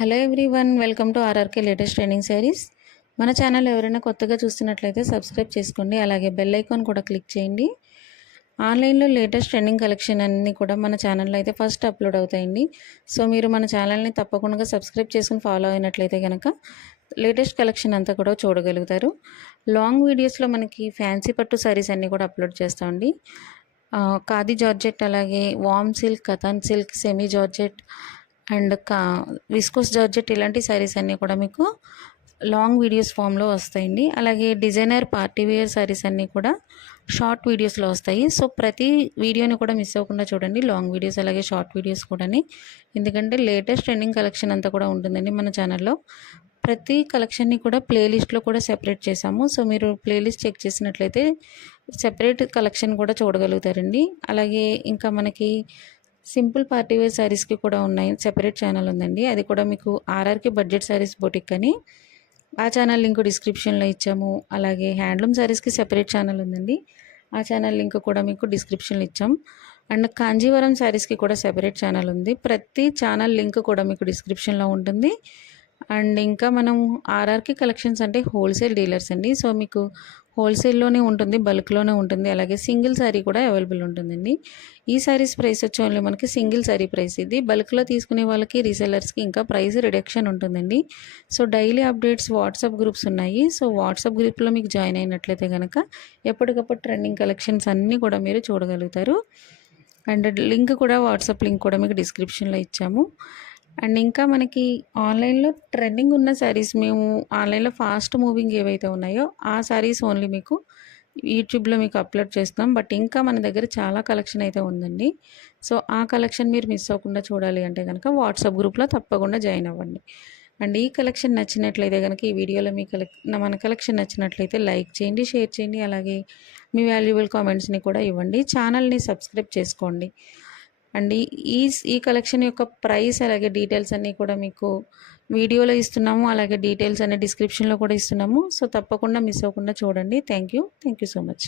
Hello everyone, welcome to RRK latest training series. మన channel ఎవరైనా కొత్తగా చూస్తున్నట్లయితే సబ్స్క్రైబ్ చేసుకోండి, అలాగే బెల్ ఐకాన్ కూడా క్లిక్ చేయండి. ఆన్లైన్లో లేటెస్ట్ ట్రెండింగ్ కలెక్షన్ అన్నీ కూడా మన ఛానల్లో అయితే ఫస్ట్ అప్లోడ్ అవుతాయండి. సో మీరు మన ఛానల్ని తప్పకుండా సబ్స్క్రైబ్ చేసుకుని ఫాలో అయినట్లయితే కనుక లేటెస్ట్ కలెక్షన్ అంతా కూడా చూడగలుగుతారు. లాంగ్ వీడియోస్లో మనకి ఫ్యాన్సీ పట్టు సారీస్ అన్నీ కూడా అప్లోడ్ చేస్తామండి. ఖాదీ జార్జెట్, అలాగే వామ్ silk, katan silk, semi georgette and viscose georgette ఇలాంటి శారీస్ అన్నీ కూడా మీకు లాంగ్ వీడియోస్ ఫామ్లో వస్తాయండి. అలాగే డిజైనర్ పార్టీ వేర్ శారీస్ అన్నీ కూడా షార్ట్ వీడియోస్లో వస్తాయి. సో ప్రతి వీడియోని కూడా మిస్ అవ్వకుండా చూడండి, లాంగ్ వీడియోస్ అలాగే షార్ట్ వీడియోస్ కూడా, ఎందుకంటే లేటెస్ట్ ట్రెండింగ్ కలెక్షన్ అంతా కూడా ఉంటుందండి మన ఛానల్లో. ప్రతి కలెక్షన్ని కూడా ప్లేలిస్ట్లో కూడా సెపరేట్ చేసాము. సో మీరు ప్లేలిస్ట్ చెక్ చేసినట్లయితే సెపరేట్ కలెక్షన్ కూడా చూడగలుగుతారండి. అలాగే ఇంకా మనకి సింపుల్ పార్టీ వేర్ శారీస్కి కూడా ఉన్నాయి, సెపరేట్ ఛానల్ ఉందండి. అది కూడా మీకు ఆర్ఆర్కే బడ్జెట్ శారీస్ బొటిక్ అని, ఆ ఛానల్ లింక్ డిస్క్రిప్షన్లో ఇచ్చాము. అలాగే హ్యాండ్లూమ్ శారీస్కి సెపరేట్ ఛానల్ ఉందండి, ఆ ఛానల్ లింక్ కూడా మీకు డిస్క్రిప్షన్లో ఇచ్చాం. అండ్ కాంజీవరం శారీస్కి కూడా సెపరేట్ ఛానల్ ఉంది, ప్రతి ఛానల్ లింక్ కూడా మీకు డిస్క్రిప్షన్లో ఉంటుంది. అండ్ ఇంకా మనం ఆర్ఆర్కే కలెక్షన్స్ అంటే హోల్సేల్ డీలర్స్ అండి. సో మీకు హోల్సేల్లోనే ఉంటుంది, బల్క్లోనే ఉంటుంది, అలాగే సింగిల్ శారీ కూడా అవైలబుల్ ఉంటుందండి. ఈ శారీస్ ప్రైస్ వచ్చి ఓన్లీ మనకి సింగిల్ శారీ ప్రైస్ ఇది. బల్క్లో తీసుకునే వాళ్ళకి రీసెల్లర్స్కి ఇంకా ప్రైస్ రిడక్షన్ ఉంటుందండి. So daily updates WhatsApp groups ఉన్నాయి. సో వాట్సాప్ గ్రూప్లో మీకు జాయిన్ అయినట్లయితే కనుక ఎప్పటికప్పుడు ట్రెండింగ్ కలెక్షన్స్ అన్నీ కూడా మీరు చూడగలుగుతారు. అండ్ లింక్ కూడా, వాట్సాప్ లింక్ కూడా మీకు డిస్క్రిప్షన్లో ఇచ్చాము. అండ్ ఇంకా మనకి ఆన్లైన్లో ట్రెండింగ్ ఉన్న శారీస్, మేము ఆన్లైన్లో ఫాస్ట్ మూవింగ్ ఏవైతే ఉన్నాయో ఆ శారీస్ ఓన్లీ మీకు యూట్యూబ్లో మీకు అప్లోడ్ చేస్తున్నాం. బట్ ఇంకా మన దగ్గర చాలా కలెక్షన్ అయితే ఉందండి. సో ఆ కలెక్షన్ మీరు మిస్ అవ్వకుండా చూడాలి అంటే కనుక వాట్సాప్ గ్రూప్లో తప్పకుండా జాయిన్ అవ్వండి. అండ్ ఈ కలెక్షన్ నచ్చినట్లయితే కనుక, ఈ వీడియోలో మీ మన కలెక్షన్ నచ్చినట్లయితే లైక్ చేయండి, షేర్ చేయండి, అలాగే మీ వాల్యుబుల్ కామెంట్స్ని కూడా ఇవ్వండి. ఛానల్ని సబ్స్క్రైబ్ చేసుకోండి. అండ్ ఈ కలెక్షన్ యొక్క ప్రైస్ అలాగే డీటెయిల్స్ అన్నీ కూడా మీకు వీడియోలో ఇస్తున్నాము, అలాగే డీటెయిల్స్ అనే డిస్క్రిప్షన్లో కూడా ఇస్తున్నాము. సో తప్పకుండా మిస్ అవ్వకుండా చూడండి. Thank you so much.